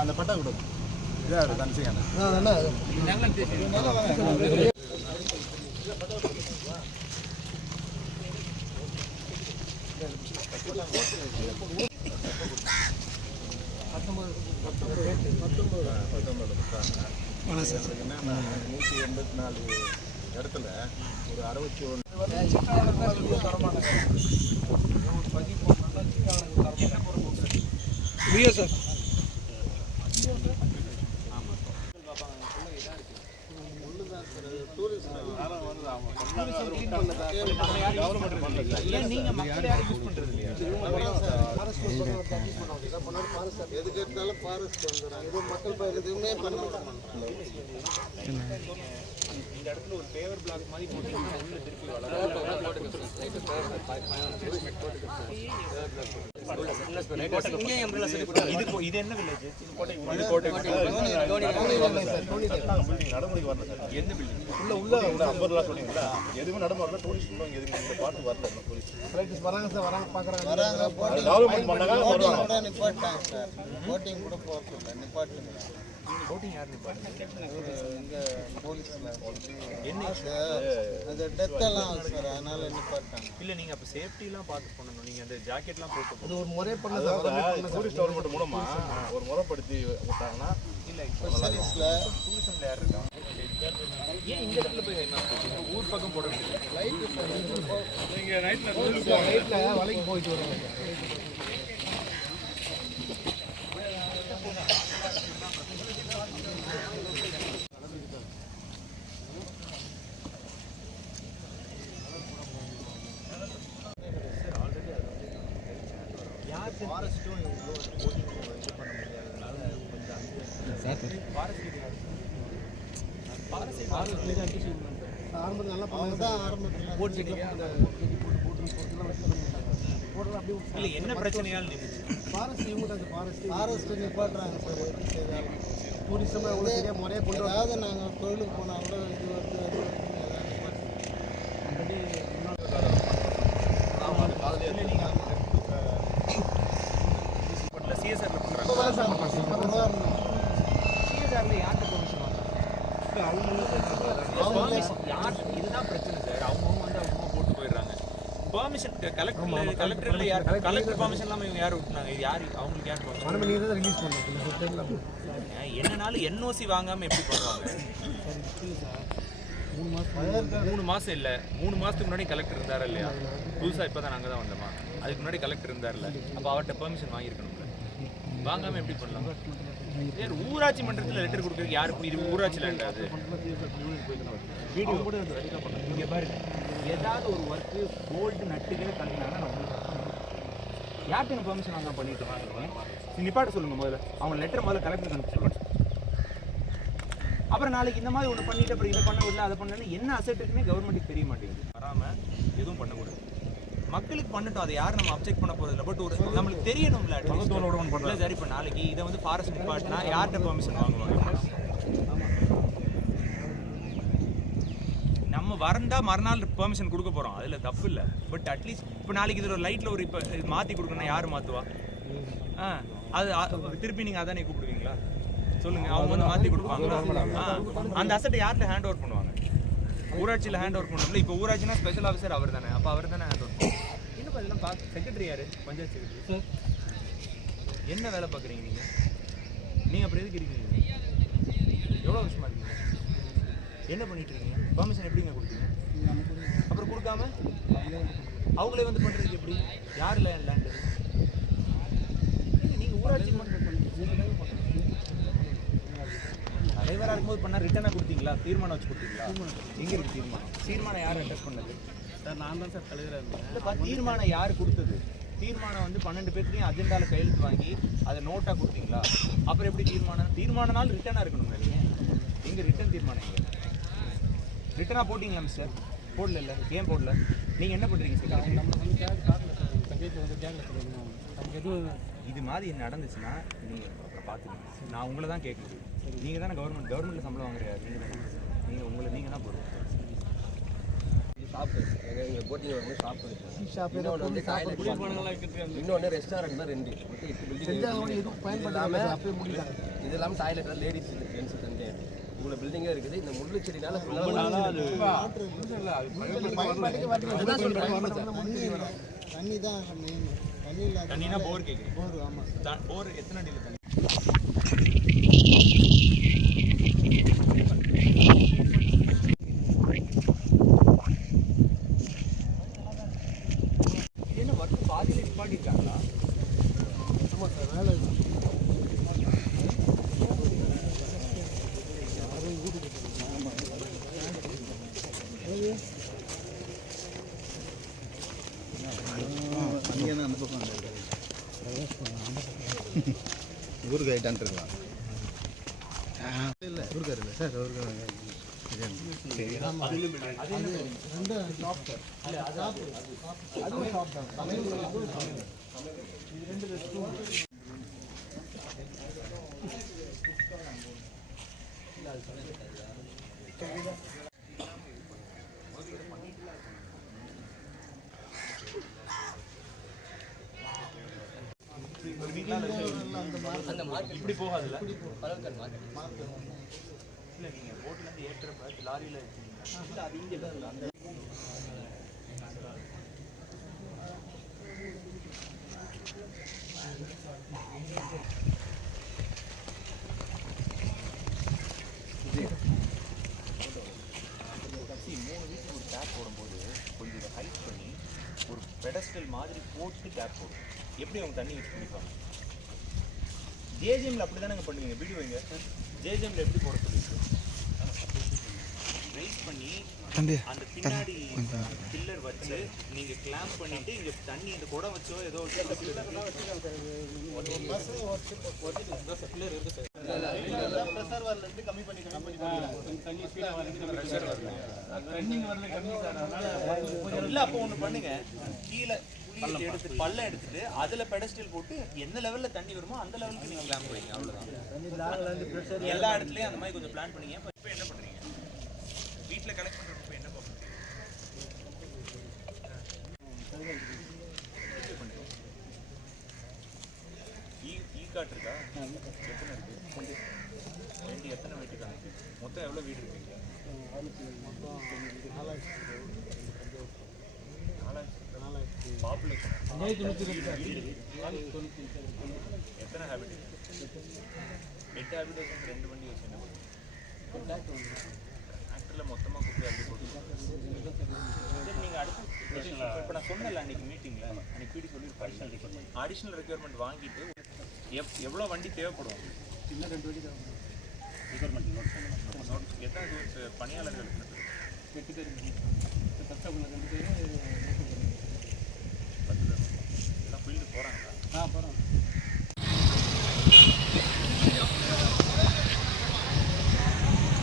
அந்த பட்டா கொடுக்கும் இதாக தனிச்சுக்கண்ணா என்னன்னா 184 இடத்துல ஒரு 61 சார் எதுக்கு எடுத்தாலும் ஃபாரஸ்ட் வந்துடுறாங்க இது மக்கள் எதுவுமே பண்ண மாட்டாங்க இந்த இடத்துல ஒரு பேவர் பிளாக் மாதிரி போட்டீங்கன்னா உள்ள திருப்பி இது என்ன வில்லேஜ் இது கோட்டை நடைமுறைக்கு வரல சார் எந்த பில்டிங் உள்ள 50 ரூபா சொன்னீங்களா எதுவுமே நடைமுறை டூரிஸ்ட் எதுவுமே இந்த பாட்டு வரல டூரிஸ்ட் வராங்க சார் வராங்க பார்க்குறாங்க வராங்க டெவலப்மெண்ட் பண்ணாங்க வருவாங்க நிப்பாட்டாங்க சார் போட்டிங் கூட போகிறதில்ல நிப்பாட்டுங்க போட்டிங் யார் நிப்பாட்டுங்க இங்கே போலீஸில் என்ன அது டெத்தெல்லாம் சார் அதனால நிப்பாட்டாங்க இல்லை நீங்கள் அப்போ சேஃப்டிலாம் பார்த்து பண்ணணும் நீங்கள் அந்த ஜாக்கெட்லாம் போட்டு அது ஒரு முறை பண்ண டூரிஸ்ட் கவர்மெண்ட் மூலமாக ஒரு முறைப்படுத்தி விட்டாங்கன்னா இல்லை சர்வீஸில் டூரிசமில் யார் இருக்காங்க ஏன் இந்த இடத்துல போய் ஊர் பக்கம் போட முடியும் லைட்டு நீங்கள் நைட்டில் வலைக்கு போயிட்டு வருவாங்க ஃபாரஸ்ட்டும் இவ்வளோ போட்டிங் இது பண்ண முடியாததுனால கொஞ்சம் நல்லா இல்லை என்ன பிரச்சனையால் ஃபாரஸ்ட் நிப்பாட்டுறாங்க சார் எப்படி செய்தாலும் டூரிசமாக எவ்வளோ சரியாக முறையாக கொண்டு அதாவது நாங்கள் தொழிலுக்கு போனால் கூட இது வந்து இதுதான் பிரச்சனை சார் அவங்க வந்து அவங்க போட்டு போயிடுறாங்க பெர்மிஷன் கலெக்டர்ல யார் கலெக்டர் பெர்மிஷன் இல்லாமல் இவங்க யார் விட்டுனாங்க இது யார் அவங்களுக்கு யார் ரிலீஸ் பண்ணுவாங்க என்னனாலும் என்ஓசி வாங்காமல் எப்படி பண்ணுவாங்க 3 மாதம் இல்லை 3 மாதத்துக்கு முன்னாடி கலெக்டர் இருந்தாரா இல்லையா புதுசாக இப்போ தான் நாங்கள் தான் வந்தோமா அதுக்கு முன்னாடி கலெக்டர் இருந்தார்ல அப்போ அவர்கிட்ட பெர்மிஷன் வாங்கியிருக்கணும்ல வாங்காமல் எப்படி பண்ணலாம் சார் ஊராட்சி மன்றத்தில் லெட்டர் கொடுக்குறதுக்கு யாருக்கு இது ஊராட்சி லேண்ட் அது வீடியோ கூட இங்கே பாருங்க ஏதாவது ஒரு ஒர்க்கு கோல்டு நட்டுகளை கண்டினாங்கன்னா நான் உங்களுக்கு யார்கிட்ட பெர்மிஷன் வாங்க பண்ணிட்டு வாங்க நிப்பாட்ட சொல்லுங்கள் முதல்ல அவங்க லெட்டர் முதல்ல கலெக்டருக்கு அனுப்பிச்சு அப்புறம் நாளைக்கு இந்த மாதிரி ஒன்று பண்ணிட்டு அப்புறம் இதை பண்ணவில்லை அதை பண்ணல என்ன அசெட் இருக்குன்னே கவர்மெண்ட்டுக்கு தெரிய மாட்டேங்குது வராமல் எதுவும் பண்ணக்கூடாது மக்களுக்கு பண்ணட்டும் அதை யாரும் நம்ம அப்செக்ட் பண்ண போகிறதில்ல பட் ஒரு நம்மளுக்கு தெரியணும்ல இல்லை சார் இப்போ நாளைக்கு இதை வந்து ஃபாரஸ்ட் டிபார்ட்னா யார்கிட்ட பெர்மிஷன் வாங்குவாங்க நம்ம வரண்டா மறுநாள் பெர்மிஷன் கொடுக்க போகிறோம் அதில் தப்பு இல்லை பட் அட்லீஸ்ட் இப்போ நாளைக்கு இதில் ஒரு லைட்டில் ஒரு இப்போ மாற்றி கொடுக்கணும்னா யார் மாற்றுவா அது திருப்பி நீங்கள் அதானே கூப்பிடுவீங்களா சொல்லுங்கள் அவங்க வந்து மாற்றி கொடுப்பாங்களா அந்த அசட்டை யார்கிட்ட ஹேண்ட் ஓவர் பண்ணுவாங்க ஊராட்சியில் ஹேண்ட் ஓவர் பண்ணல இப்போ ஊராட்சினா ஸ்பெஷல் ஆஃபீஸர் அவர் தானே அப்போ அவர் தானே ஹேண்ட் ஓவர் பண்ணுவோம் இன்னும் இதெல்லாம் பார்த்து செக்ரட்டரி யார் பஞ்சாயத்து செக்ரட்டரி என்ன வேலை பார்க்குறீங்க நீங்கள் அப்புறம் எதுக்கு இருக்கீங்க எவ்வளோ வருஷமாக இருக்கீங்க என்ன பண்ணிட்டு இருக்கீங்க பெர்மிஷன் எப்படிங்க கொடுத்தீங்க அப்புறம் கொடுக்காம அவங்களே வந்து பண்ணுறதுக்கு எப்படி யார் இல்லை லேண்டு நீங்கள் ஊராட்சி தலைவராக இருக்கும்போது பண்ணால் ரிட்டனாக கொடுத்தீங்களா தீர்மானம் வச்சு கொடுத்தீங்களா எங்கே இருக்குது தீர்மானம் யார் அட்ரஸ் பண்ணது சார் நான் தான் சார் தலைவராக இருந்தேன் இல்லைப்பா தீர்மானம் யார் கொடுத்தது தீர்மானம் வந்து 12 பேர்த்தையும் அஜெண்டாவில் கையெழுத்து வாங்கி அதை நோட்டாக கொடுத்தீங்களா அப்புறம் எப்படி தீர்மானம்னாலும் ரிட்டனாக இருக்கணும் நீங்கள் எங்கே ரிட்டன் தீர்மானம் எங்கே ரிட்டனாக போட்டிங்களா மிஸ்டர் போடல இல்லை ஏன் போடல நீங்கள் என்ன பண்ணுறீங்க இது மாதிரி நடந்துச்சுன்னா நீங்கள் அப்புறம் பார்த்துக்கணும் நான் உங்களை தான் கேட்குறது நீங்கள் தானே கவர்மெண்ட்டில் சம்பளம் வாங்குறாரு நீங்கள் தான் உங்களை நீங்கள் தான் போடுவோம் ஷாப்பு எங்கள் போட்டிங் வரும்போது ஷாப்பு இன்னொன்று வந்து டாய்லெட் இன்னொன்று ரெஸ்டாரண்ட் தான் 2 மொத்தம் 8 பில்டிங் இது இல்லாமல் டாய்லெட் லேடிஸ் ஜென்ஸ் தனியாக இவ்வளோ பில்டிங்கே இருக்குது. இந்த முள்ளு செடினால தண்ணி தான் மெயின். தண்ணி இல்லாத தண்ணினா போர் கேட்குறேன். போர் ஆமாம். போர் எத்தனை அடியில் தண்ணி? என்ன ஒர்க் பாதியில் நிப்பாட்டிருக்காங்களா? ஆமாம் சார் வேலை அந்த பக்கம் ஊருக்கு ஆகிட்டான் இருக்கலாம். இல்லை ஊருக்கார் இல்லை சார் அந்த மார்க்கெட் இப்படி போகாதுல்ல? பழக்கல் மார்க்கெட் இல்லை, நீங்கள் போட்லேருந்து ஏற்றுறப்ப லாரியில் இருக்கீங்க, அது இங்கே இல்லை. அந்த ஒரு டேப் போடும்போது கொஞ்சம் இதை ஹைட் பண்ணி ஒரு பெடஸ்டல் மாதிரி போட்டு டேப் போடும். எப்படி அவங்க தண்ணி யூஸ் பண்ணிப்பாங்க? ஜேஜிஎம்ல அப்படி தானே பண்ணுவீங்க. வீடியோ வைங்க. ஜேஜிஎம்ல எப்படி போட சொல்லியிருக்கு? ரைஸ் பண்ணி அந்த பின்னாடி பில்லர் வச்சு நீங்கள் கிளாம்ப் பண்ணிட்டு இங்கே தண்ணி இந்த குடம் வச்சோ ஏதோ இல்லை. அப்போ ஒன்று பண்ணுங்க, கீழே எடுத்து பள்ளம் எடுத்துட்டு அதில் பெடஸ்டல் போட்டு எந்த லெவலில் தண்ணி வருமோ அந்த லெவலுக்கு நீங்கள் பிளான் பண்ணுவீங்க. அவ்வளோதான். எல்லா இடத்துலையும் அந்த மாதிரி கொஞ்சம் பிளான் பண்ணீங்க. இப்போ என்ன பண்ணுறீங்க? வீட்டில் கலெக்ட் பண்ணுறப்ப என்ன பண்ணுறீங்க? ஈ கார்டு இருக்கா? எத்தனை இருக்குது? 2 எத்தனை வீட்டுக்காங்க? மொத்தம் எவ்வளோ வீடு இருக்கீங்க? பாப்புலேஷன் எத்தனை ஹேபிட்? 8 ஹேபிடேஷன் 2 வண்டி வச்சு என்ன பண்ணுங்க? ஆக்டரில் மொத்தமாக கூப்பிட்டு அப்படி போட்டு நீங்கள் அடுத்து இப்போ நான் சொன்னல அன்றைக்கி மீட்டிங்கில் அன்றைக்கி பிடி சொல்லியிருப்பாங்க. அடிஷ்னல் ரெக்யர்மெண்ட் வாங்கிட்டு எவ்வளோ வண்டி தேவைப்படும்? சின்ன 2 வண்டி தான் ரெக்யர்மெண்ட் நோட் பண்ணணும். எத்தனை பணியாளர்கள்? 8 பேர். ஃபஸ்ட்டாக 2 பேர்